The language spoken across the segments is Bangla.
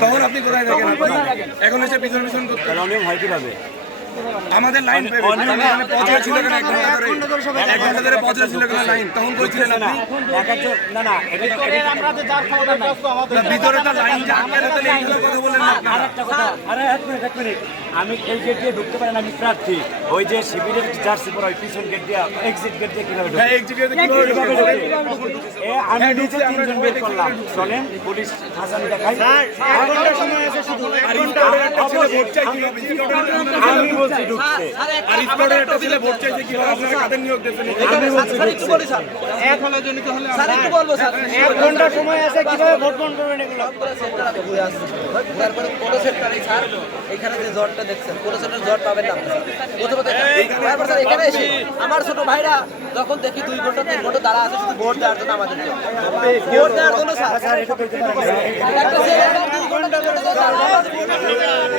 তখন আপনি কোথায় থাকেন? এখন এসে পিছন পিছন করতে হয় কীভাবে? আমাদের লাইন পচা ছিল কেন? এক ঘণ্টা ধরে এক ঘণ্টা ধরে পচা ছিল কেন? লাইন তখন কইছিলেন আপনি? না না ভিতরে তো লাইন যে আটকে কথা বলেন না আরেকটা কথা। আরে এক মিনিট এক মিনিট। আমি এই গেট দিয়ে ঢুকতে পারেন আমি প্রার্থী। ওই যে শিবিরের জার্সি পরা ওই পিছন গেট দিয়ে এক্সিট গেট দিয়ে কীভাবে ঢুকবো? হ্যাঁ, ঢুকবে? এ, আমি নিজে তিনজন বের করলাম। চলেন পুলিশ হাসানি দেখাই। আমি বলছি ঢুকছে আর স্কোয়াডের একটা ছেলে ভোট চাইছে কীভাবে? আপনারা কাদের নিয়োগ দিয়েছেন? আমি বলছি স্যার একটু বলি স্যার। এক হলে জনিত হলে স্যার একটু বলব স্যার। এক ঘণ্টা সময় আছে কীভাবে ভোট গ্রহণ করবেন এগুলো? পুরো সেন্টার আমি ঘুরে আসছি ঘুরার পরে কোনো সেন্টারে স্যার এখানে যে জ্বরটা দেখছেন কোনো সেন্টার জ্বর পাবেন না প্রথমত এখানে এসে আমার ছোট ভাইরা যখন দেখি দুই ঘণ্টা তিন ঘণ্টা দাঁড়া আছে শুধু ভোট দেওয়ার জন্য আমাদের ভোট দেওয়ার জন্য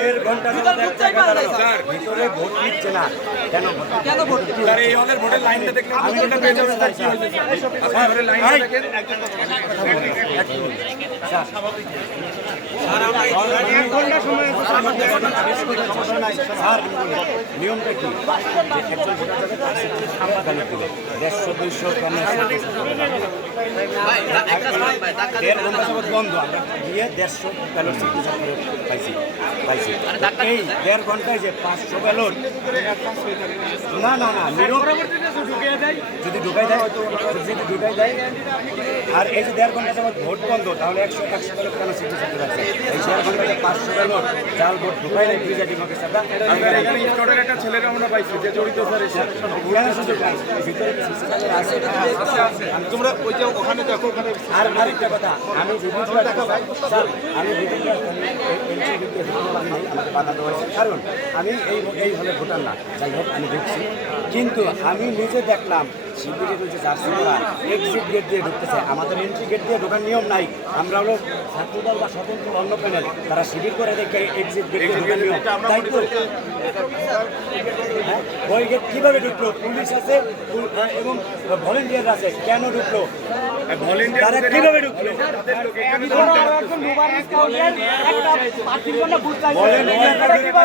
দাঁড়া ঘণ্টা ভিতর ভোট নিচ্ছে না। কেন কেন ভোট স্যার, এই হলের ভোটের লাইনটা দেখলে পেয়ে স্যার, কি হয়েছে, স্যার? ভোটের দেখেন, নিয়মটা কি? দেড়শো দুইশো দেড় ঘণ্টা বন্ধ আমরা গিয়ে দেড়শো ব্যালট পাইছি পাইছি। এই দেড় ঘন্টায় যে পাঁচশো ব্যালট না না না যদি ঢুকাই দেয় যদি ঢুকাই দেয় আর এই যে দেড় ঘণ্টা ভোট বন্ধ তাহলে একশো একশো ব্যালট কেন এই দেড় পাঁচশো ব্যালট জাল ভোট ঢুকাই দেয় প্রিজাইডিং একটা ছেলের আমরা পাইছি যে জড়িত আছে তোমরা ওই যে ওখানে দেখো ওখানে আর আরেকটা কথা আমি আমি নেই আমাকে বাধা দেওয়া হয়েছে। কারণ আমি এই এই হলে ভোটার না। যাই হোক, আমি দেখছি। কিন্তু আমি নিজে দেখলাম শিবিরের ওই যে জার্সি করা এক্সিট গেট দিয়ে ঢুকতেছে। আমাদের এন্ট্রি গেট দিয়ে ঢোকার নিয়ম নাই। আমরা হলো ছাত্রদল বা স্বতন্ত্র অন্য প্যানেল তারা শিবির করে দেখে এক্সিট গেট দিয়ে ঢোকার নিয়ম। তাই তো? হ্যাঁ? ওই গেট কীভাবে ঢুকলো? পুলিশ আছে এবং ভলেন্টিয়ার আছে কেন ঢুকলো? তারা কীভাবে ঢুকলো?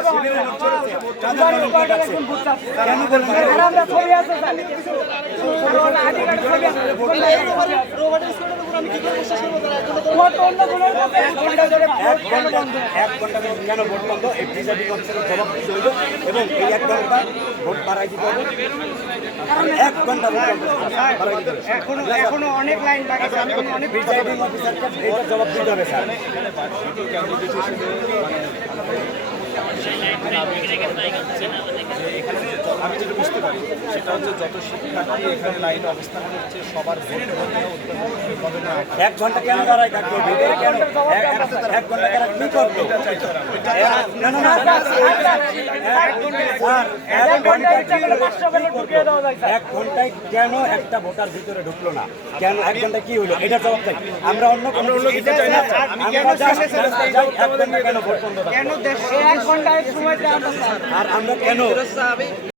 শিবিরে? কেন এক ঘণ্টা কেন ভোট এবং এই এক ঘণ্টা ভোট বাড়াই দিতে হবে এক ঘণ্টা এখনও এখনও অনেক লাইন বাকি আমি অনেক প্রিজাইডিং অফিসারকে জবাব দিতে হবে স্যার আমি যেটা বুঝতে পারি সেটা হচ্ছে যত শিক্ষার্থী এখানে লাইনে অবস্থান করছে সবার ভোট হবে না এক ঘণ্টা কেন দাঁড়ায় থাকবে ভিতরে কেন এক ঘণ্টা কেন কি করব না না না স্যার এক ঘন্টায় এক ঘন্টায় কেন একটা ভোটার ভিতরে ঢুকলো না কেন এক ঘন্টায় কি হলো এটা জবাব চাই আমরা অন্য কোনো অন্য কিছু চাই না আমরা just রাস্তায় যাই এক ঘণ্টা কেন ভোট বন্ধ এক আর আমরা কেন ফিরোজ সাহেব